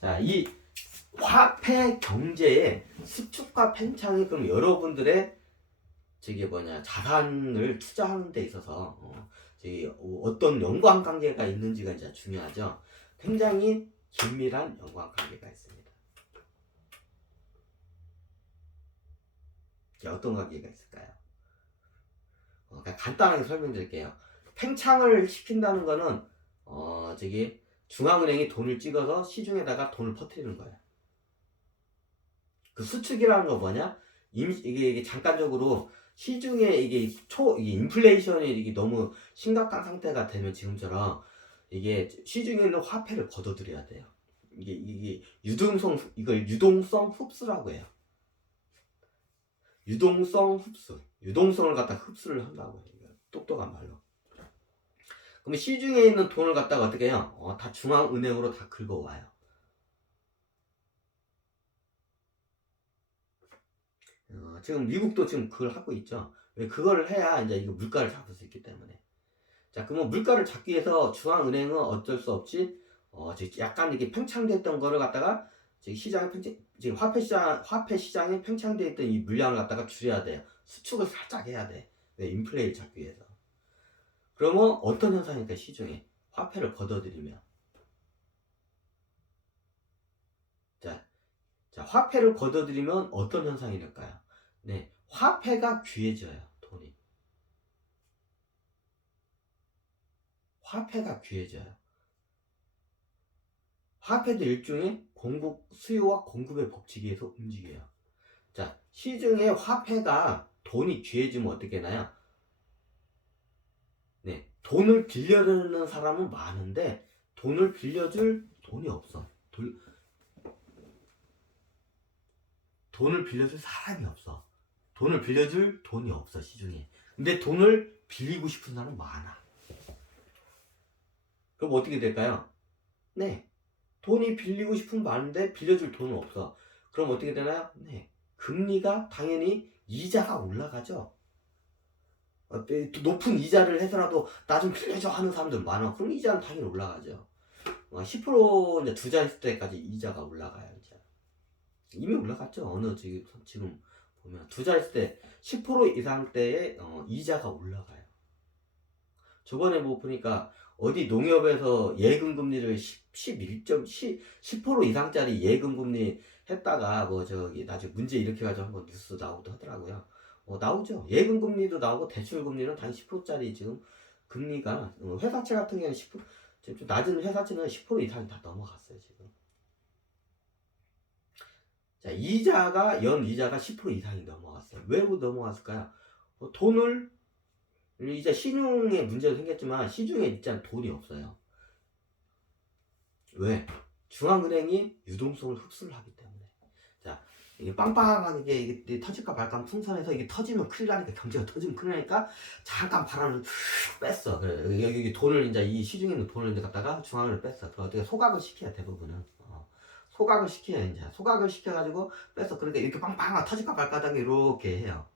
자, 이 화폐 경제의 수축과 팽창이 그럼 여러분들의 자산을 투자하는 데 있어서 어떤 연관관계가 있는지가 이제 중요하죠. 굉장히 긴밀한 연관관계가 있습니다. 어떤 관계가 있을까요? 그러니까 간단하게 설명드릴게요. 팽창을 시킨다는 거는 중앙은행이 돈을 찍어서 시중에다가 돈을 퍼뜨리는 거예요. 그 수축이라는 거 뭐냐? 이게 잠깐적으로 시중에 이게 인플레이션이 이게 너무 심각한 상태가 되면 지금처럼 이게 시중에 있는 화폐를 걷어들여야 돼요. 이게 이걸 유동성 흡수라고 해요. 유동성 흡수. 유동성을 갖다 흡수를 한다고 해요. 똑똑한 말로. 그럼 시중에 있는 돈을 갖다가 어떻게 해요? 다 중앙은행으로 다 긁어와요. 지금 미국도 지금 그걸 하고 있죠. 왜 그걸 해야 이제 이거 물가를 잡을 수 있기 때문에. 자, 그러면 물가를 잡기 위해서 중앙은행은 어쩔 수 없이 약간 이렇게 팽창됐던 거를 갖다가 지금 화폐 시장에 팽창돼 있던 이 물량을 갖다가 줄여야 돼요. 수축을 살짝 해야 돼. 왜 인플레이를 잡기 위해서. 그러면 어떤 현상일까 시중에 화폐를 걷어들이면. 자, 화폐를 걷어들이면 어떤 현상이 될까요? 네, 화폐가 귀해져요. 돈이. 화폐가 귀해져요. 화폐도 일종의 수요와 공급의 법칙에 의해서 움직여요. 자, 시중에 화폐가 돈이 귀해지면 어떻게 되나요? 네, 돈을 빌려주는 사람은 많은데 돈을 빌려줄 돈이 없어. 돈을 빌려줄 사람이 없어. 돈을 빌려줄 돈이 없어 시중에. 근데 돈을 빌리고 싶은 사람은 많아. 그럼 어떻게 될까요? 네, 돈이 빌리고 싶은 많은데 빌려줄 돈은 없어. 그럼 어떻게 되나요? 네, 금리가 당연히 이자가 올라가죠. 높은 이자를 해서라도 나 좀 빌려줘 하는 사람들 많아. 그럼 이자는 당연히 올라가죠. 10% 이제 투자 했을 때까지 이자가 올라가요. 이제 이미 올라갔죠. 지금 보면 투자했을 때 10% 이상대의 이자가 올라가요. 저번에 뭐 보니까 어디 농협에서 예금 금리를 10% 이상짜리 예금 금리 했다가 나중에 문제 일으켜가지고 한번 뉴스 나오기도 하더라고요. 나오죠. 예금 금리도 나오고 대출 금리는 단 10%짜리 지금 금리가 회사채 같은 경우는 10%, 좀 낮은 회사채는 10% 이상이 다 넘어갔어요 지금. 자, 연 이자가 10% 이상이 넘어갔어요. 왜 넘어갔을까요? 돈을 이제 신용에 문제도 생겼지만 시중에 일단 돈이 없어요. 왜? 중앙은행이 유동성을 흡수를 하기 때문에. 자, 이게 빵빵하게 이게 터질까 말까 풍선에서 이게 터지면 큰일 나니까, 경제가 터지면 큰일 나니까 잠깐 바람을 뺐어. 그래. 여기 돈을 이제 이 시중에 있는 돈을 이제 갖다가 중앙을 뺐어. 그 어떻게 소각을 시켜야 대부분은. 소각을 시켜야 이제 소각을 시켜가지고 뺐어. 그러니까 이렇게 빵빵하게 터질까 말까 하다가 이렇게 해요.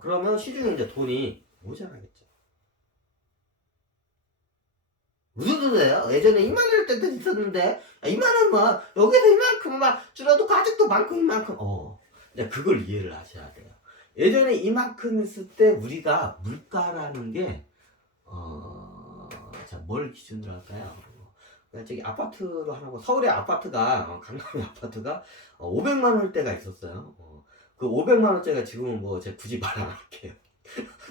그러면 시중에 이제 돈이 모자라겠죠. 무슨 소리예요? 예전에 2만 원일 때도 있었는데 2만 원 뭐 여기서 이만큼 막 줄어도 아직도 많고 이만큼 이제 그걸 이해를 하셔야 돼요. 예전에 이만큼 있을 때 우리가 물가라는 게 자, 뭘 기준으로 할까요? 저기 아파트로 하라고 서울의 아파트가 강남의 아파트가 500만 원일 때가 있었어요. 그 500만 원짜리가 지금은 뭐 제가 굳이 말 안 할게요.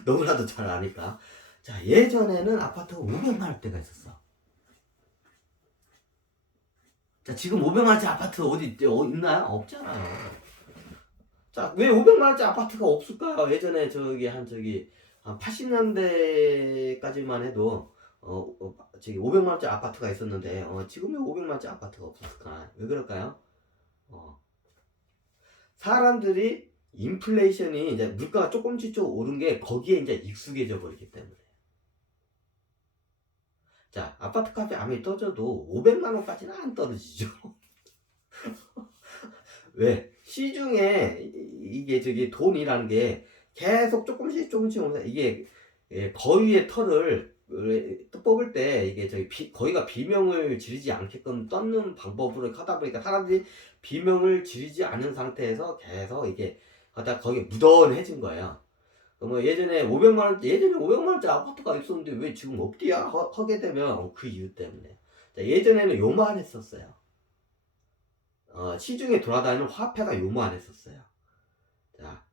너무나도 잘 아니까. 자, 예전에는 아파트가 500만 원 때가 있었어. 자, 지금 500만 원짜리 아파트 어디 있나요? 없잖아요. 자, 왜 500만 원짜리 아파트가 없을까요? 예전에 한 80년대까지만 해도 500만 원짜리 아파트가 있었는데 지금 왜 500만 원짜리 아파트가 없었을까? 왜 그럴까요? 사람들이 인플레이션이 이제 물가가 조금씩 오른 게 거기에 이제 익숙해져 버리기 때문에. 자, 아파트 값이 아무리 떨어져도 500만 원까지는 안 떨어지죠. 왜? 시중에 이게 돈이라는 게 계속 조금씩 오면서 이게 거위의 털을 또 뽑을 때 이게 거기가 비명을 지르지 않게끔 떴는 방법으로 하다 보니까 사람들이 비명을 지르지 않는 상태에서 계속 이게 하다 거기에 무던해진 거예요. 뭐 예전에 500만 원짜리 아파트가 있었는데 왜 지금 없디야? 하게 되면 그 이유 때문에. 자, 예전에는 요만했었어요. 시중에 돌아다니는 화폐가 요만했었어요. 자,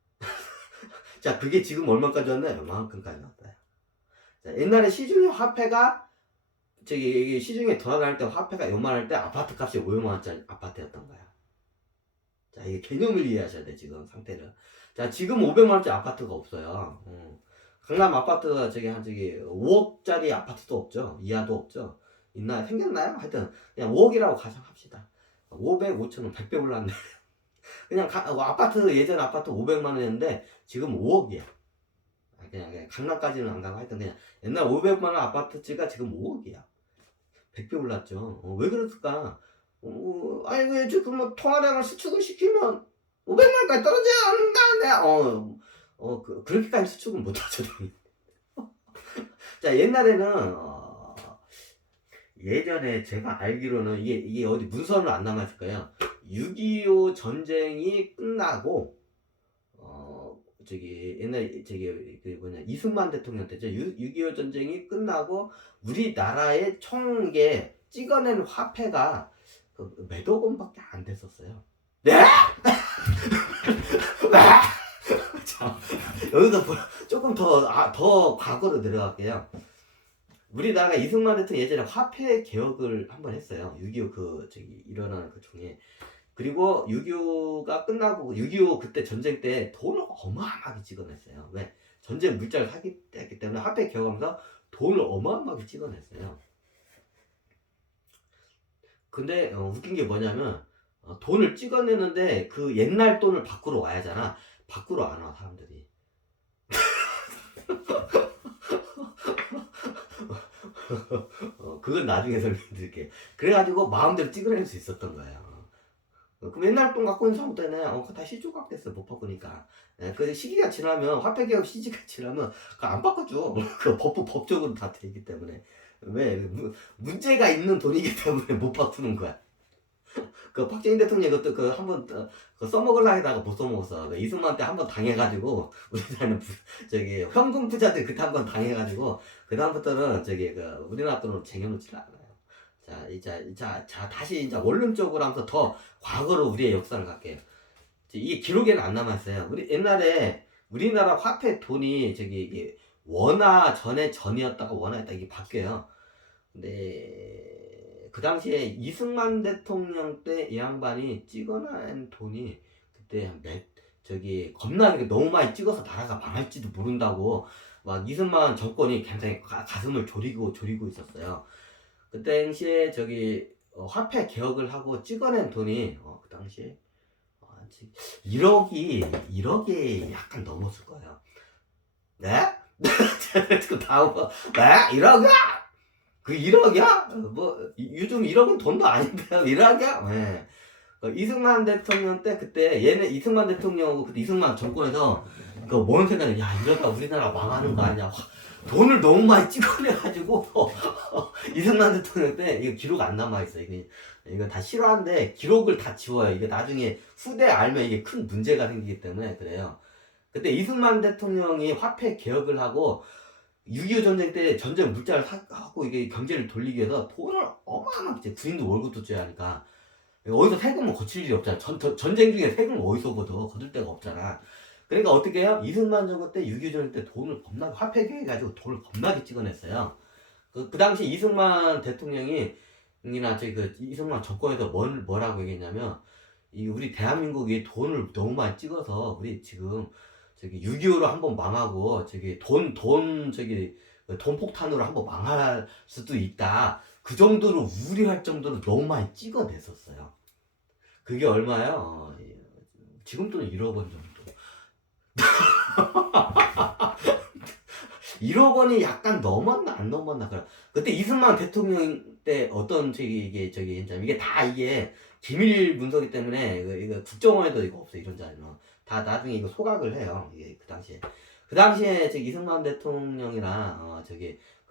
자 그게 지금 얼마까지 왔나요? 요만큼까지 왔어요. 자, 옛날에 시중에 화폐가 시중에 돌아다닐 때 화폐가 요만할 때 아파트 값이 500만 원짜리 아파트였던 거야. 자, 이게 개념을 이해하셔야 돼 지금 상태를. 자, 지금 500만 원짜리 아파트가 없어요. 강남 아파트가 5억짜리 아파트도 없죠. 이하도 없죠. 있나요? 생겼나요? 하여튼 그냥 5억이라고 가정합시다. 500, 5천원 100배 올랐네. 그냥 아파트 예전 아파트 500만 원이었는데 지금 5억이야. 그냥 강남까지는 안 가고 하여튼 그냥 옛날 500만 원 아파트치가 지금 5억이야. 100배 올랐죠. 왜 그랬을까? 아니 왜 지금 뭐 통화량을 수축을 시키면 500만 원까지 떨어지지 않는다. 그렇게까지 수축은 못하죠. 자, 옛날에는 예전에 제가 알기로는 이게 어디 문서는 안 남았을 거예요. 6.25 전쟁이 끝나고 옛날에 이승만 대통령 때죠. 6.25 전쟁이 끝나고 우리나라의 총 이게 찍어낸 화폐가 몇억 원밖에 안 됐었어요. 네? 자, 여기서 조금 더 과거로 내려갈게요. 우리나라가 이승만 대통령 예전에 화폐 개혁을 한번 했어요. 6.25 일어나는 그 중에. 그리고 6.25가 끝나고 6.25 그때 전쟁 때 돈을 어마어마하게 찍어냈어요. 왜? 전쟁 물자를 사기했기 때문에 화폐 개혁하면서 돈을 어마어마하게 찍어냈어요. 근데 웃긴 게 뭐냐면 돈을 찍어내는데 그 옛날 돈을 밖으로 와야잖아. 밖으로 안 와 사람들이. 그건 나중에 설명드릴게요. 그래가지고 마음대로 찍어낼 수 있었던 거예요. 그럼 옛날 돈 갖고 있는 사람들은 다 시조각됐어 못 바꾸니까. 그 시기가 지나면 화폐개혁 시기가 지나면 안 바꿔줘. 그 법적으로 다 되기 때문에. 왜? 문제가 있는 돈이기 때문에 못 바꾸는 거야. 그 박정희 대통령 이것도 한번 써먹으려 하다가 못 써먹었어. 이승만 때 한번 당해가지고 우리나라는 현금 부자들 그때 한번 당해가지고 그 다음부터는 우리나라 돈으로 쟁여놓지를 않아요. 자 다시 이제 원론적으로 하면서 더 과거로 우리의 역사를 갈게요. 이게 기록에는 안 남았어요. 옛날에 우리나라 화폐 돈이 이게 원화 전이었다가 원화였다 이게 바뀌어요. 근데 그 당시에 이승만 대통령 때 이 양반이 찍어낸 돈이 그때 겁나 너무 많이 찍어서 나라가 망할지도 모른다고 막 이승만 정권이 굉장히 가슴을 졸이고 있었어요. 그 당시에 화폐 개혁을 하고 찍어낸 돈이 그 당시에 1억이 약간 넘었을 거예요. 네? 그 다음 네? 1억이야? 그 1억이야? 뭐 요즘 1억은 돈도 아닌데요. 1억이야? 네. 이승만 대통령 때 그때 이승만 대통령하고 그때 이승만 정권에서 뭔 생각이 이러다 우리나라 망하는 거 아니냐. 돈을 너무 많이 찍어내가지고 이승만 대통령 때 이거 기록 안 남아있어. 이거 다 실화인데 기록을 다 지워요. 이게 나중에 후대 알면 이게 큰 문제가 생기기 때문에 그래요. 그때 이승만 대통령이 화폐 개혁을 하고 6.25 전쟁 때 전쟁 물자를 하고 이게 경제를 돌리기 위해서 돈을 어마어마하게 군인도 월급도 줘야 하니까 어디서 세금을 거칠 일이 없잖아. 전쟁 중에 세금을 어디서 거둘 데가 없잖아. 그러니까 어떻게 해요? 이승만 정부 때 6.25 전쟁 때 돈을 겁나게 화폐 개혁해가지고 돈을 겁나게 찍어냈어요. 그 당시 이승만 대통령이 이승만 정권에서 뭐라고 얘기했냐면 우리 대한민국이 돈을 너무 많이 찍어서 우리 지금 6.25로 한번 망하고 돈 폭탄으로 한번 망할 수도 있다. 그 정도로 우려할 정도로 너무 많이 찍어냈었어요. 그게 얼마예요? 지금 돈은 1억 원 정도. 1억 원이 약간 넘었나 안 넘었나 그래. 그때 이승만 대통령 때 어떤 이게 다 이게 기밀 문서기 때문에 이거 국정원에도 이거 없어 이런 자리는 다 나중에 이거 소각을 해요. 이게 그 당시에 이승만 대통령이나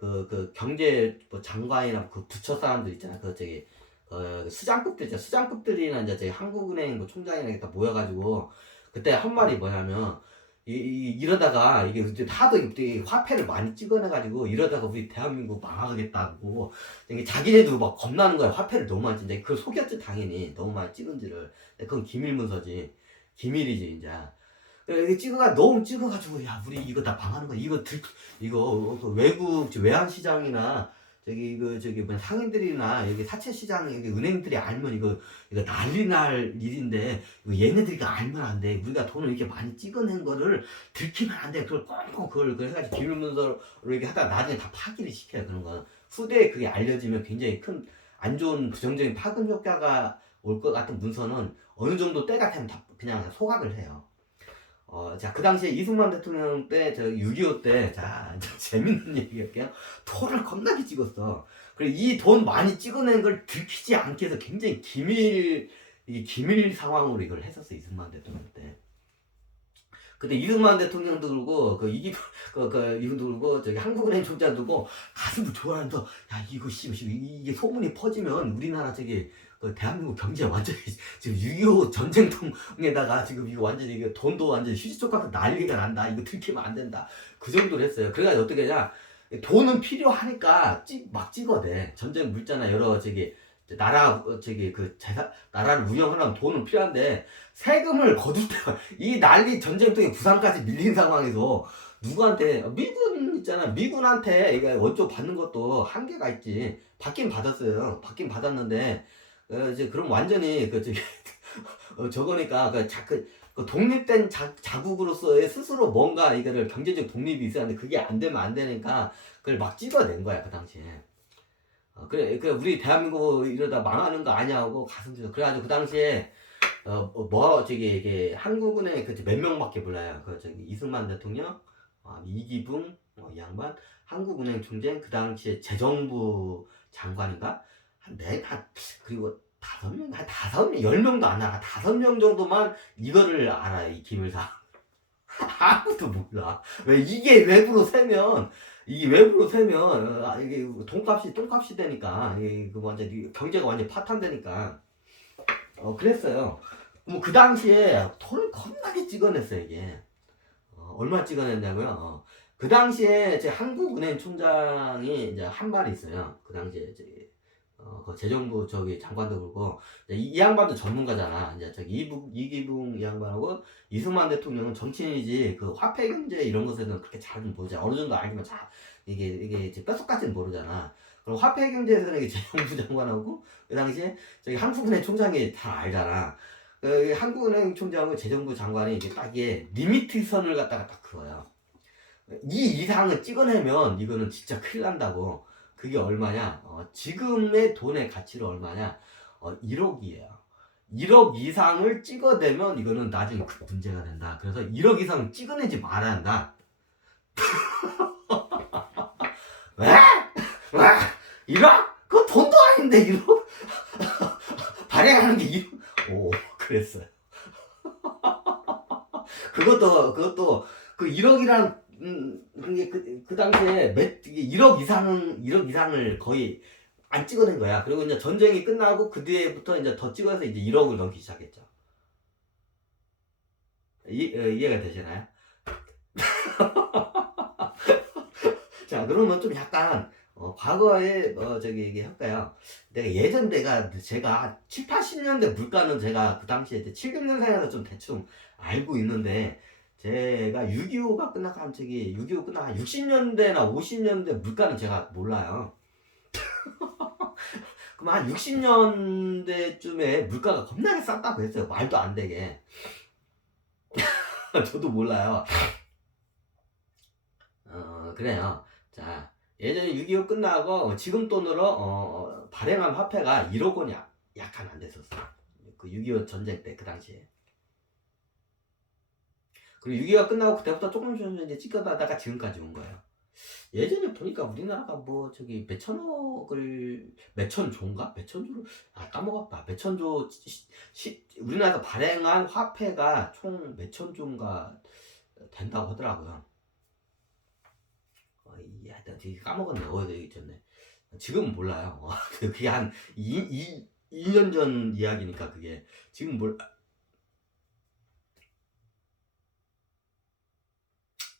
그 경제 뭐 장관이나 그 부처 사람들 있잖아. 그 저기 수장급들 있잖아. 수장급들이나 이제 저기 한국은행 뭐 총장이나 이렇게 다 모여가지고 그때 한 말이 뭐냐면 이러다가 이게 이제 하도 이 화폐를 많이 찍어내가지고 이러다가 우리 대한민국 망하겠다고 이게 자기네도 막 겁나는 거야. 화폐를 너무 많이 찍는데 그걸 속였지 당연히 너무 많이 찍은지를. 그건 기밀 문서지. 기밀이지 이제. 이게 찍어가 너무 찍어가지고 야 우리 이거 다 망하는 거야. 이거 그 외국 외환 시장이나 저기 뭐 상인들이나 여기 사채 시장 여기 은행들이 알면 이거 난리 날 일인데 이거 얘네들이 알면 안 돼. 우리가 돈을 이렇게 많이 찍어낸 거를 들키면 안 돼. 그걸 꽁꽁 그걸 해가지고 기밀 문서로 이렇게 하다가 나중에 다 파기를 시켜요. 그런 거 후대에 그게 알려지면 굉장히 큰 안 좋은 부정적인 파급 효과가 올 것 같은 문서는 어느 정도 때가 되면 다 그냥 소각을 해요. 자, 그 당시에 이승만 대통령 때, 6.25 때, 자, 재밌는 얘기할게요. 돈을 겁나게 찍었어. 그리고 이 돈 많이 찍어낸 걸 들키지 않게 해서 굉장히 기밀 상황으로 이걸 했었어, 이승만 대통령 때. 근데 이승만 대통령도 그러고, 이분도 그러고, 저기 한국은행 총장 두고, 가슴을 좋아하면서, 야, 이게 소문이 퍼지면 우리나라 그 대한민국 경제 완전히 지금 6.25 전쟁통에다가 지금 이거 완전히 이거 돈도 완전히 휴지쪽 같은 난리가 난다. 이거 들키면 안 된다. 그 정도로 했어요. 그래가지고 어떻게 하냐. 돈은 필요하니까 막 찍어대. 전쟁 물자나 여러 나라를 운영하려면 돈은 필요한데 세금을 거둘 때가 이 난리 전쟁통에 부산까지 밀린 상황에서 누구한테 미군 있잖아. 미군한테 이거 원조 받는 것도 한계가 있지. 받긴 받았어요. 받긴 받았는데 이제 그럼 완전히 저거니까 그 독립된 자국으로서의 스스로 뭔가 이거를 경제적 독립이 있어야 하는데 그게 안 되면 안 되니까 그걸 막 찍어낸 거야 그 당시에. 그래 우리 대한민국 이러다 망하는 거 아니야 하고 가슴 찢어. 그래가지고 그 당시에 이게 한국은행 몇 명밖에 몰라요. 이승만 대통령, 이기붕 이 양반, 한국은행 총재, 그 당시에 재정부 장관인가 그리고 5명, 한 5명, 10명도 안 나가. 5명 정도만 이거를 알아, 이 기밀사. 아무도 몰라. 왜, 이게 외부로 세면, 이게 똥값이 되니까, 경제가 완전 파탄되니까. 그랬어요. 뭐, 그 당시에 돈을 겁나게 찍어냈어요, 이게. 얼마 찍어냈냐고요? 그 당시에 제 한국은행 총장이 이제 한 말이 있어요. 그 당시에 그 재정부 장관도 그렇고 이 양반도 전문가잖아. 이제 이기붕 이 양반하고 이승만 대통령은 정치인이지 그 화폐 경제 이런 것에는 그렇게 잘은 모르잖아. 어느 정도 알기만 이게 이제 뼛속까지는 모르잖아. 그럼 화폐 경제에서는 이게 재정부 장관하고 그 당시에 한국은행 총장이 다 알잖아. 한국은행 총장하고 재정부 장관이 이제 딱 이게 리미트 선을 갖다가 딱 그어요. 이 이상을 찍어내면 이거는 진짜 큰일 난다고. 그게 얼마냐? 지금의 돈의 가치로 얼마냐? 1억이에요. 1억 이상을 찍어내면 이거는 나중에 큰 문제가 된다. 그래서 1억 이상 찍어내지 말아야 한다. 왜? 왜? 1억? 그거 돈도 아닌데 1억? 발행하는 게 1억? 오, 그랬어요. 그것도 그 1억이란 그게 그 당시에 1억 이상을 거의 안 찍어낸 거야. 그리고 이제 전쟁이 끝나고 그 뒤에부터 이제 더 찍어서 이제 1억을 넘기 시작했죠. 이해가 되시나요? 자, 그러면 좀 약간 과거에 이게 할까요? 제가 7, 80년대 물가는 제가 그 당시에 이제 70년생에서 좀 대충 알고 있는데 제가 6.25가 끝나고 6.25 끝나고 한 60년대나 50년대 물가는 제가 몰라요. 그럼 한 60년대쯤에 물가가 겁나게 쌌다고 했어요. 말도 안 되게. 저도 몰라요. 그래요. 자, 예전에 6.25 끝나고 지금 돈으로 발행한 화폐가 1억 원이 약간 안 됐었어요. 그 6.25 전쟁 때 그 당시에. 그리고 6.25가 끝나고 그때부터 조금씩 이제 찍어다가 지금까지 온 거예요. 예전에 보니까 우리나라가 몇천조인가? 몇천조를 까먹었다. 몇천조 우리나라에서 발행한 화폐가 총 몇천조인가 된다고 하더라고요. 이게 하여튼 되게 까먹었네. 여기 있었네. 지금 몰라요. 그게 한 2년 전 이야기니까 그게 지금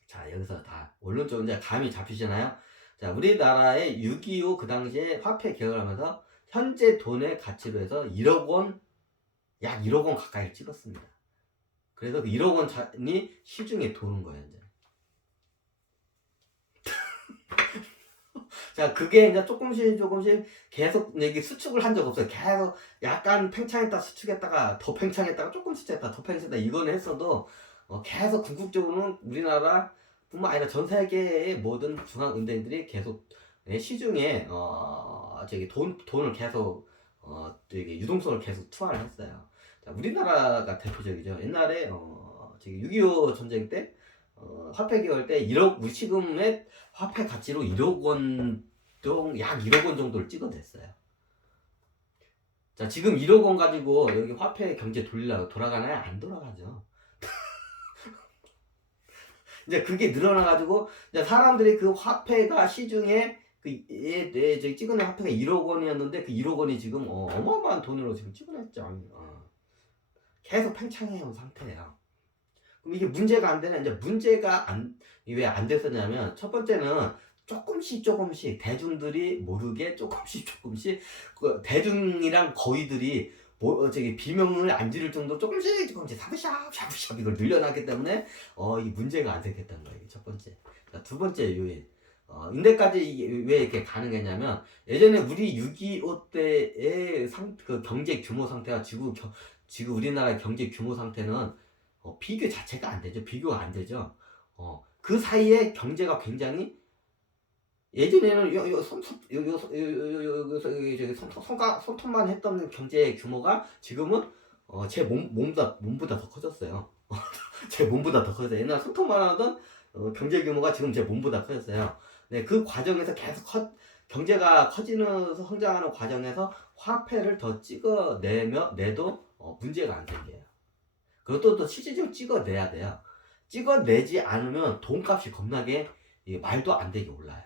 자, 여기서 다 원론적으로 이제 감이 잡히시나요? 자, 우리나라의 6.25 그 당시에 화폐 개혁을 하면서 현재 돈의 가치로 해서 1억 원, 약 1억 원 가까이 찍었습니다. 그래서 그 1억 원이 시중에 도는 거예요, 이제. 자, 그게 이제 조금씩 계속 이게 수축을 한 적 없어요. 계속 약간 팽창했다 수축했다가 더 팽창했다가 조금 수축했다 더 팽창했다 이거는 했어도 계속 궁극적으로는 우리나라 뿐만 아니라 전 세계의 모든 중앙은행들이 계속 시중에 저기 돈을 계속 되게 유동성을 계속 투하를 했어요. 자, 우리나라가 대표적이죠. 옛날에 저기 6.25 전쟁 때 화폐 개혁 때 1억 우리 지금의 화폐 가치로 1억 원 약 1억 원 정도를 찍어냈어요. 자, 지금 1억 원 가지고 여기 화폐 경제 돌아가나요? 안 돌아가죠. 이제 그게 늘어나가지고 이제 사람들이 그 화폐가 시중에 저기 찍어낸 화폐가 1억 원이었는데 그 1억 원이 지금 어마어마한 돈으로 지금 찍어냈죠. 계속 팽창해온 상태예요. 그럼 이게 문제가 안 되나? 이제 문제가 왜 안 됐었냐면 첫 번째는 조금씩 대중들이 모르게 조금씩 그 대중이랑 거위들이 저기 비명을 안 지를 정도 조금씩 샤브샤브 이걸 늘려놨기 때문에 이 문제가 안 생겼다는 거예요. 첫 번째. 자, 두 번째 요인. 인데까지 이게 왜 이렇게 가능했냐면 예전에 우리 6.25 때의 그 경제 규모 상태와 지금 우리나라의 경제 규모 상태는 비교 자체가 안 되죠. 비교가 안 되죠. 그 사이에 경제가 굉장히 예전에는 손톱만 했던 경제 규모가 지금은 제 몸보다 더 커졌어요. 제 몸보다 더 커졌어요. 옛날 손톱만 하던 경제 규모가 지금 제 몸보다 커졌어요. 네, 그 과정에서 계속 경제가 커지면서 성장하는 과정에서 화폐를 더 내도 문제가 안 생겨요. 그것도 또 실질적으로 찍어내야 돼요. 찍어내지 않으면 돈값이 겁나게 말도 안 되게 올라요.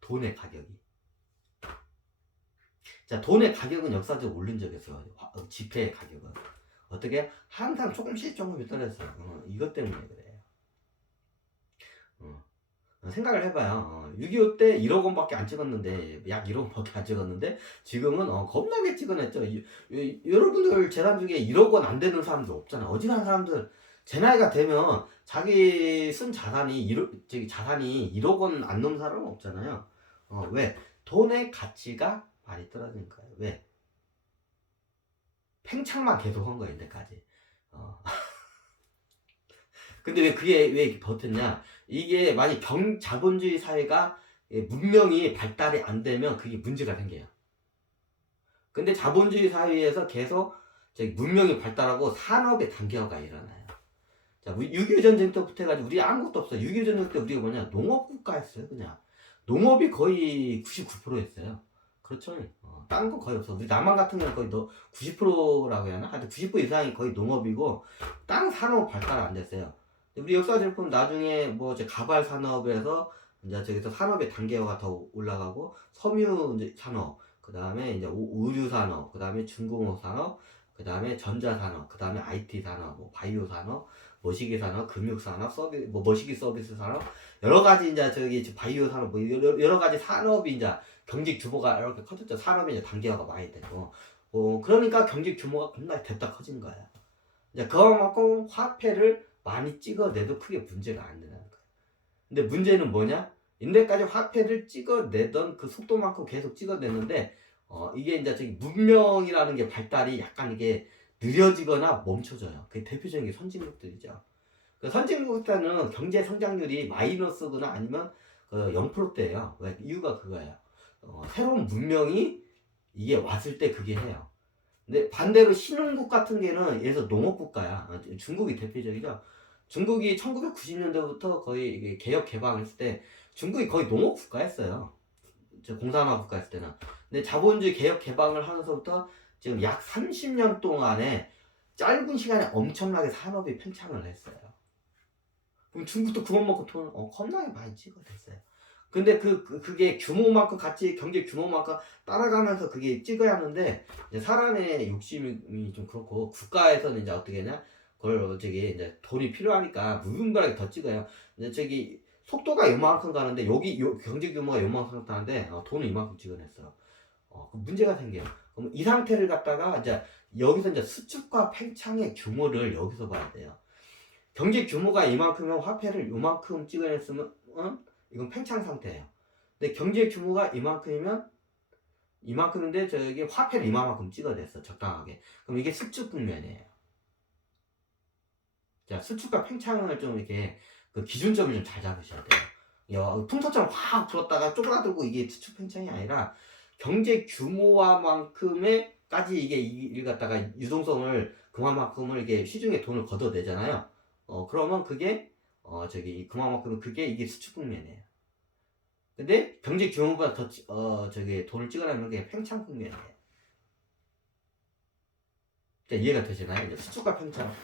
돈의 가격이. 자, 돈의 가격은 역사적으로 오른 적이 없어요. 지폐의 가격은. 어떻게? 항상 조금씩 떨어졌어요. 이것 때문에 그래요. 생각을 해봐요. 6.25 때 1억 원밖에 안 찍었는데, 약 1억 원밖에 안 찍었는데, 지금은 겁나게 찍어냈죠. 여러분들 재산 중에 1억 원 안 되는 사람들 없잖아. 어지간한 사람들, 제 나이가 되면 자기 쓴 자산이 1억 원 안 넘는 사람은 없잖아요. 왜? 돈의 가치가 많이 떨어지는 거예요. 왜? 팽창만 계속 한 거예요, 이때까지. 근데 왜 이렇게 버텼냐? 이게 만약 자본주의 사회가 문명이 발달이 안 되면 그게 문제가 생겨요. 근데 자본주의 사회에서 계속 문명이 발달하고 산업의 단계화가 일어나요. 자, 6.25 전쟁 때부터 해가지고 우리 아무것도 없어요. 6.25 전쟁 때 우리가 뭐냐? 농업국가였어요, 그냥. 농업이 거의 99%였어요. 그렇죠. 딴 거 거의 없어. 우리 남한 같은 경우는 거의 90%라고 해야 하나? 하여튼 90% 이상이 거의 농업이고, 다른 산업 발달 안 됐어요. 우리 역사적으로 보면 나중에 뭐 가발 산업에서 이제 저기서 산업의 단계화가 더 올라가고 섬유 이제 산업, 그 다음에 이제 의류 산업, 그 다음에 중공업 산업, 그 다음에 전자 산업, 그 다음에 IT 산업, 뭐 바이오 산업, 머시기 산업, 금융 산업, 머시기 서비스 산업, 여러 가지 이제 저기 바이오 산업, 뭐 여러 가지 산업이 이제 경제 규모가 이렇게 커졌죠. 산업이 이제 단계화가 많이 되고, 그러니까 경제 규모가 겁나 됐다 커진 거야. 이제 그만큼 화폐를 많이 찍어내도 크게 문제가 안 되는 거예요. 근데 문제는 뭐냐? 인데까지 화폐를 찍어내던 그 속도만큼 계속 찍어내는데 이게 이제 저기 문명이라는 게 발달이 약간 이게 느려지거나 멈춰져요. 그게 대표적인 게 선진국들이죠. 그 선진국들은 경제 성장률이 마이너스거나 아니면 0%대예요. 왜? 이유가 그거예요. 새로운 문명이 이게 왔을 때 그게 해요. 근데 반대로 신흥국 같은 게는 예를 들어 농업국가야. 중국이 대표적이죠. 중국이 1990년대부터 거의 이게 개혁 개방했을 때 중국이 거의 농업국가였어요. 공산화 국가였을 때는. 근데 자본주의 개혁 개방을 하면서부터 지금 약 30년 동안에 짧은 시간에 엄청나게 산업이 팽창을 했어요. 그럼 중국도 그것만큼 돈 겁나게 많이 찍어댔어요. 근데 그게 규모만큼 같이 경제 규모만큼 따라가면서 그게 찍어야 하는데 이제 사람의 욕심이 좀 그렇고 국가에서는 이제 어떻게 하냐 그걸 저기 이제 돈이 필요하니까 무분별하게 더 찍어요. 이제 저기 속도가 요만큼 가는데 여기 경제 규모가 요만큼 가는데 돈을 이만큼 찍어냈어. 그 문제가 생겨요. 그럼 이 상태를 갖다가 이제 여기서 이제 수축과 팽창의 규모를 여기서 봐야 돼요. 경제 규모가 이만큼이면 화폐를 요만큼 찍어냈으면 이건 팽창 상태예요. 근데 경제 규모가 이만큼인데 저기 화폐를 이만큼 찍어냈어 적당하게. 그럼 이게 수축 국면이에요. 자, 수축과 팽창을 좀 이렇게 그 기준점을 좀 잘 잡으셔야 돼요. 풍선처럼 확 불었다가 쪼그라들고 이게 수축 팽창이 아니라 경제 규모와만큼의까지 이게 일 갖다가 유동성을 그만큼을 이게 시중에 돈을 걷어내잖아요. 그러면 그게 저기 그만큼 그게 이게 수축 국면이에요. 근데 경제 규모보다 더 저기 돈을 찍어내는 게 팽창 국면이에요. 이해가 되시나요? 수축과 팽창.